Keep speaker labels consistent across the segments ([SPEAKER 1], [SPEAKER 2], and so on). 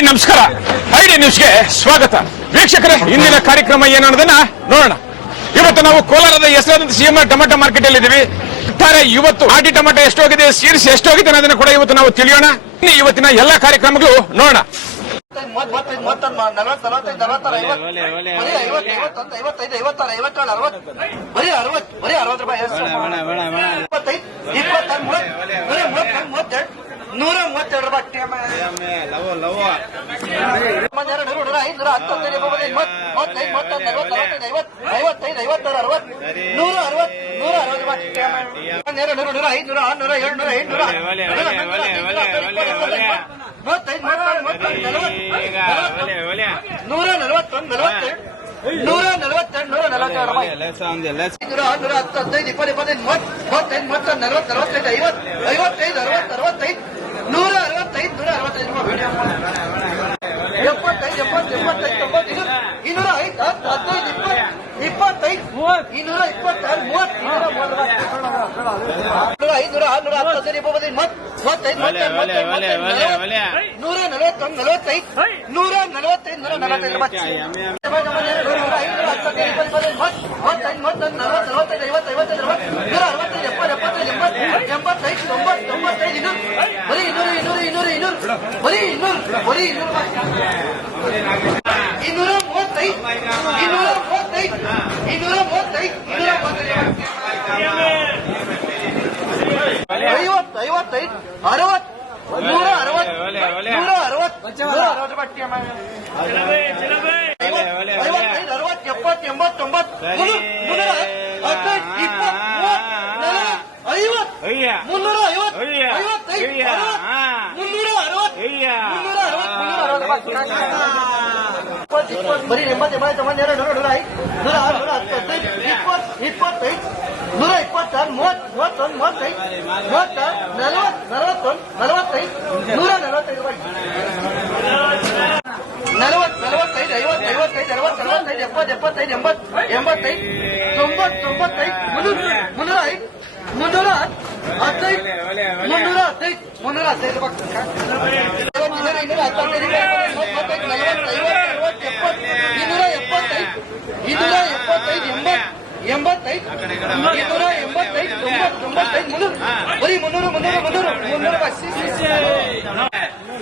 [SPEAKER 1] Hi, ನಮಸ್ಕಾರ. ID ನ್ಯೂಸ್ಗೆ ಸ್ವಾಗತ. ವೀಕ್ಷಕರೇ, ಇಂದಿನ ಕಾರ್ಯಕ್ರಮ ಏನನ್ನೋದನ್ನ ನೋಡೋಣ. ಇವತ್ತು ನಾವು ಕೋಲಾರದ ಹೆಸರಾದಂತ ಸಿಎಂ ಟೊಮೆಟೊ ಮಾರ್ಕೆಟ್ ಅಲ್ಲಿ ಇದೀವಿ. ಒಟ್ಟಾರೆ ಇವತ್ತು ಆಟಿ ಟೊಮೆಟೊ ಎಷ್ಟೋಗಿದೆ ಎಷ್ಟು ಎಷ್ಟೋಗಿದೆ ಅನ್ನೋದನ್ನ ಕೂಡ ಇವತ್ತು ನಾವು ತಿಳಿಯೋಣ. ಇವತ್ತಿನ ಎಲ್ಲಾ ಕಾರ್ಯಕ್ರಮಗಳು ನೋಡೋಣ.
[SPEAKER 2] ರೂಪಾಯಿ ನೂರ ಮೂವತ್ತೆರಡು TM. ಒಂದೆರಡು ನೂರು ನೂರ ಐದು ನೂರ ಹತ್ತೊಂದು ಮೂವತ್ತೈದು ಮೂವತ್ತೊಂದು ಐವತ್ತು ನಲವತ್ತೈದು ಐವತ್ತು ಐವತ್ತೈದು ಐವತ್ತಾರು ಅರವತ್ತು ನೂರ ಅರವತ್ತು ನೂರ ಅರವತ್ತು TM. ಒಂದೆರಡು ನೂರು ನೂರ ಐನೂರ ನೂರ ಏಳು ನೂರ ಎಂಟು ನೂರ ಹತ್ತು, ನೂರ ಹನ್ನೊಂದು, ನೂರ ಹದಿನೈದು, ನೂರ ಹದಿನಾರು, ಇಪ್ಪತ್ತು, ಮೂವತ್ತೈದು ನಲವತ್ತು ನೂರ ನಲವತ್ತೊಂದು ನಲವತ್ತೆರಡು ನೂರ ನಲವತ್ತೆರಡು ನೂರ ನಲವತ್ತೆರಡು ನೂರ ನೂರ ಹತ್ತೈದು ಇಪ್ಪತ್ತು ಇಪ್ಪತ್ತೈದು ಮೂವತ್ತು ಮೂವತ್ತೈದು ಮೂವತ್ತೊಂದು ನಲವತ್ತು ನಲವತ್ತೈದು ಐವತ್ತು ಐವತ್ತೈದು ಅರವತ್ತು ಅರವತ್ತೈದು ನೂರ ಅರವತ್ತೈದು ನೂರ ಅರವತ್ತೈದು ರೂಪಾಯಿ ವಿಡಿಯೋ ಎಪ್ಪತ್ತು ಎಪ್ಪತ್ತೈದು ತೊಂಬತ್ತು ಇನ್ನೂರ ಐದು ಹತ್ತು ಹದಿನೈದು ಇಪ್ಪತ್ತು ಇಪ್ಪತ್ತೈದು ಇನ್ನೂರ ಇಪ್ಪತ್ತಾರು ಮೂವತ್ತು ಇನ್ನೂರ ಮೂವತ್ತು ರೂಪಾಯಿ. ನೂರ ಐದು ನೂರ ಆರು ನೂರ ಹತ್ತು ಹದಿನೈದು ಇಪ್ಪತ್ತೈದು ಮೂವತ್ತು ಮೂವತ್ತೈದು ಮೂವತ್ತೈದು ಮೂವತ್ತೈದು ಮೂವತ್ತೈದು ನಲವತ್ತು ನೂರ ನಲವತ್ತೊಂದು ನಲವತ್ತೈದು ನೂರ ನಲವತ್ತೈದು ನೂರ ನಲವತ್ತೈದು ರೂಪಾಯಿ ಎಂಬತ್ತೈದು ತೊಂಬತ್ತು ತೊಂಬತ್ತೈದು ಇನ್ನೂರು. ಇನ್ನೂರು ಇನ್ನೂರು ಬರೀ ಇನ್ನೂರು ಬರೀ ಇನ್ನೂರು ಇನ್ನೂರ ಮೂವತ್ತೈದು ಇನ್ನೂರ ಮೂವತ್ತೈದು ಇನ್ನೂರ ಮೂವತ್ತೈದು ಇನ್ನೂರ ಮೂವತ್ತೈದು ಐವತ್ತು ಐವತ್ತೈದು ಅರವತ್ತು ನೂರ ಅರವತ್ತು ನೂರ ಅರವತ್ತು ನೂರ ಅರವತ್ತು ರೂಪಾಯಿ ಐವತ್ತೈದು ಅರವತ್ತು ಎಪ್ಪತ್ತು ಎಂಬತ್ತು ತೊಂಬತ್ತು ಮುನ್ನೂರ ಹದಿನೈದು ಇಪ್ಪತ್ತು ಮೂವತ್ತು ನಲವತ್ತು ಐವತ್ತು ಮುನ್ನೂರ ಐವತ್ತು ಐವತ್ತೈದು ಅರವತ್ತು ಮುನ್ನೂರ ಅರವತ್ತು ಮುನ್ನೂರ ಅರವತ್ತು ಮುನ್ನೂರ ಅರವತ್ತು ಇಪ್ಪತ್ತು ಇಪ್ಪತ್ತು ಬರೀ ಎಂಬತ್ತು ಎಂಬತ್ತು ತೊಂಬತ್ತು ಎರಡು ನೂರ ನೂರ ಐದು ನೂರ ಆರು ನೂರ ಹತ್ತು ಹದಿನೈದು ಇಪ್ಪತ್ತು ಇಪ್ಪತ್ತೈದು ನೂರ ಇಪ್ಪತ್ತಾರು ಮೂವತ್ತು ಮೂವತ್ತೊಂದು ಮೂವತ್ತೈದು ಮೂವತ್ತಾರು ನಲವತ್ತು ನಲವತ್ತೊಂದು ನಲವತ್ತೈದು ನೂರ ನಲವತ್ತೈದು ರೂಪಾಯಿ ನಲವತ್ತು ನಲವತ್ತೈದು ಐವತ್ತು ಐವತ್ತೈದು ಅರವತ್ತು ಅರವತ್ತೈದು ಎಪ್ಪತ್ತು ಎಪ್ಪತ್ತೈದು ಎಂಬತ್ತು ಎಂಬತ್ತೈದು ತೊಂಬತ್ತು ತೊಂಬತ್ತೈದು ಮುನ್ನೂರ ಮುನ್ನೂರ ಐದು ಮುನ್ನೂರ ಹದಿನೈದು ಮುನ್ನೂರ ಹದಿನೈದು ಮುನ್ನೂರ ಹದಿನೈದು ರೂಪಾಯಿ ಇನ್ನೂರ ಇನ್ನೂರ ಹತ್ತೊಂಬತ್ತು ಮೂವತ್ತೈದು ನಲವತ್ತು ಐವತ್ತು ಅರವತ್ತು ಎಪ್ಪತ್ತು ಇನ್ನೂರ ಎಪ್ಪತ್ತೈದು ಇನ್ನೂರ ಎಪ್ಪತ್ತೈದು ಎಂಬತ್ತು ಎಂಬತ್ತೈದು ಎಂಬತ್ತೈದು ತೊಂಬತ್ತು ತೊಂಬತ್ತೈದು ಮುನ್ನೂರು ಬರೀ ಮುನ್ನೂರು ಮುನ್ನೂರು ಮುನ್ನೂರು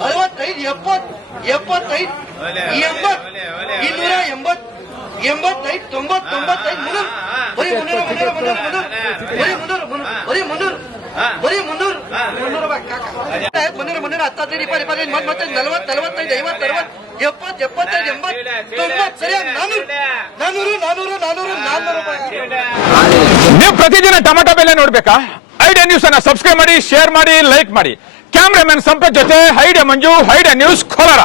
[SPEAKER 2] ಅರವತ್ತೈದು ಎಪ್ಪತ್ತು ಎಪ್ಪತ್ತೈದು ಎಂಬತ್ತು ಇನ್ನೂರ ಎಂಬತ್ತು ಎಂಬತ್ತೈದು ತೊಂಬತ್ತು ಮುನ್ನೂರು ಬರೀ ಮುನ್ನೂರು ಮುನ್ನೂರು ಮುನ್ನೂರು ಬರೀ ಮುನ್ನೂರು ಬರೀ ಮುನ್ನೂರು ಕಾಕ. ಮುನ್ನೂರು ಮುನ್ನೂರು ಹತ್ತೈದು ಇಪ್ಪತ್ತು, ಇಪ್ಪತ್ತೈದು, ಮೂವತ್ತು ಮತ್ತೆ ನಲವತ್ತು, ನಲವತ್ತೈದು, ಐವತ್ತು, ಅರವತ್ತು, ಎಪ್ಪತ್ತು, ಎಪ್ಪತ್ತೈದು, ಎಂಬತ್ತು, ತೊಂಬತ್ತು, ಸರಿಯಾಗಿ ನಾನೂರು ನಾನೂರು ನಾನೂರು ನಾನೂರು ನಾನ್ನೂರು
[SPEAKER 1] ನೀವು ಪ್ರತಿದಿನ ಟೊಮೆಟೊ ಬೆಲೆ ನೋಡ್ಬೇಕಾ? ಐಡಿಯಾ ನ್ಯೂಸ್ ಅನ್ನ ಸಬ್ಸ್ಕ್ರೈಬ್ ಮಾಡಿ ಶೇರ್ ಮಾಡಿ ಲೈಕ್ ಮಾಡಿ. ಕ್ಯಾಮ್ರಾಮನ್ ಸಂಪತ್ ಜೊತೆ, Idea Manju, Idea news Kolar.